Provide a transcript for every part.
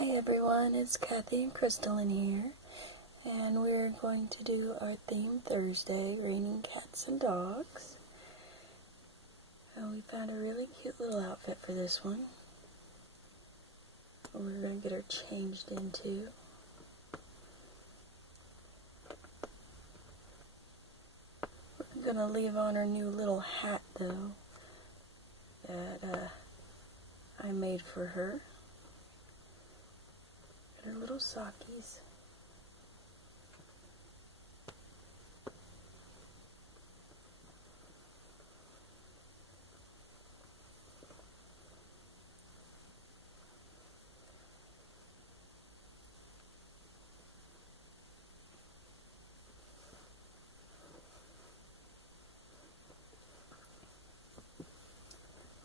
Hi everyone, it's Kathy and Crystalline here, and we're going to do our theme Thursday, Raining Cats and Dogs. And we found a really cute little outfit for this one. We're going to get her changed into. We're going to leave on her new little hat though, that I made for her. Her little sockies.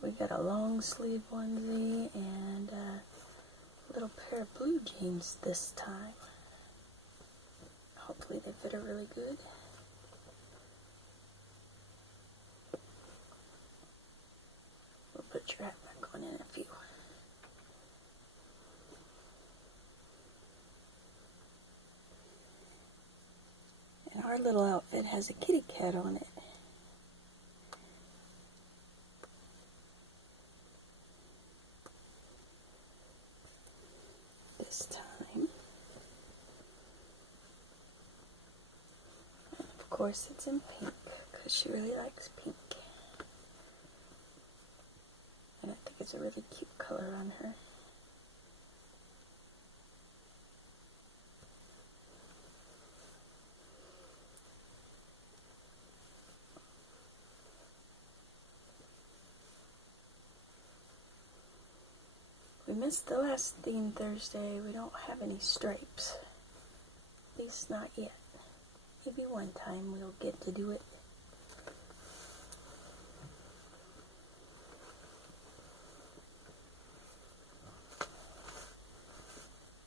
We got a long sleeve onesie and a little pair of blue jeans this time. Hopefully they fit her really good. We'll put your hat back on in a few. And our little outfit has a kitty cat on it. This time. And of course it's in pink, because she really likes pink. And I think it's a really cute color on her. We missed the last theme Thursday. We don't have any stripes. At least not yet. Maybe one time we'll get to do it.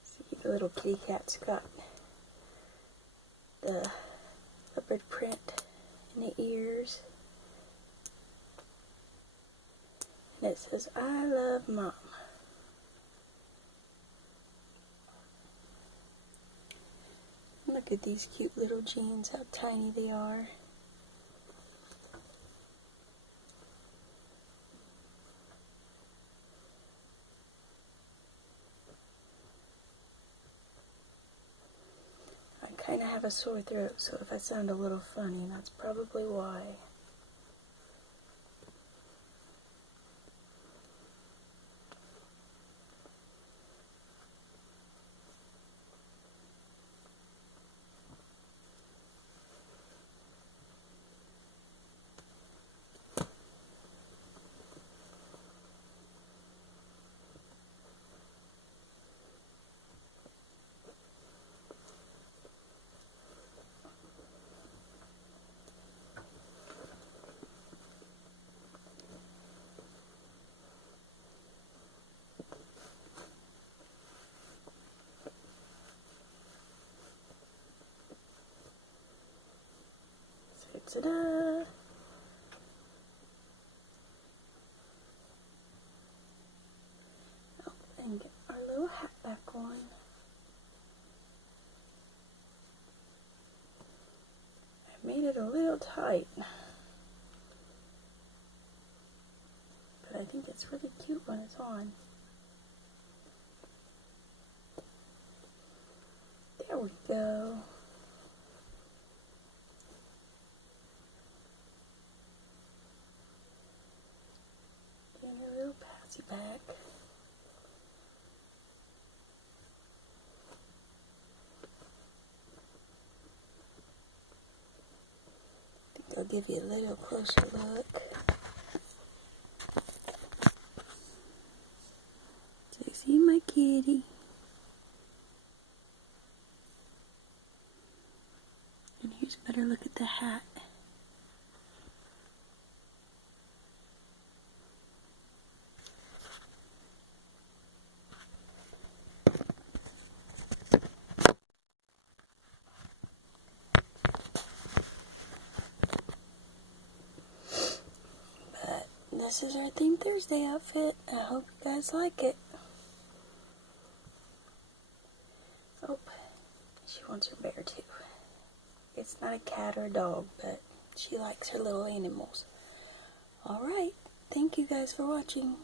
See, the little kitty cat's got the leopard print in the ears. And it says, "I love Mom." Look at these cute little jeans, how tiny they are. I kind of have a sore throat, so if I sound a little funny, that's probably why. Ta-da! Oh, and get our little hat back on. I made it a little tight, but I think it's really cute when it's on. There we go. Getting a little passy back. I think I'll give you a little closer look. So you see my kitty. And here's a better look at the hat. This is our Theme Thursday outfit. I hope you guys like it. wants her bear too. It's not a cat or a dog, but she likes her little animals. Alright, thank you guys for watching.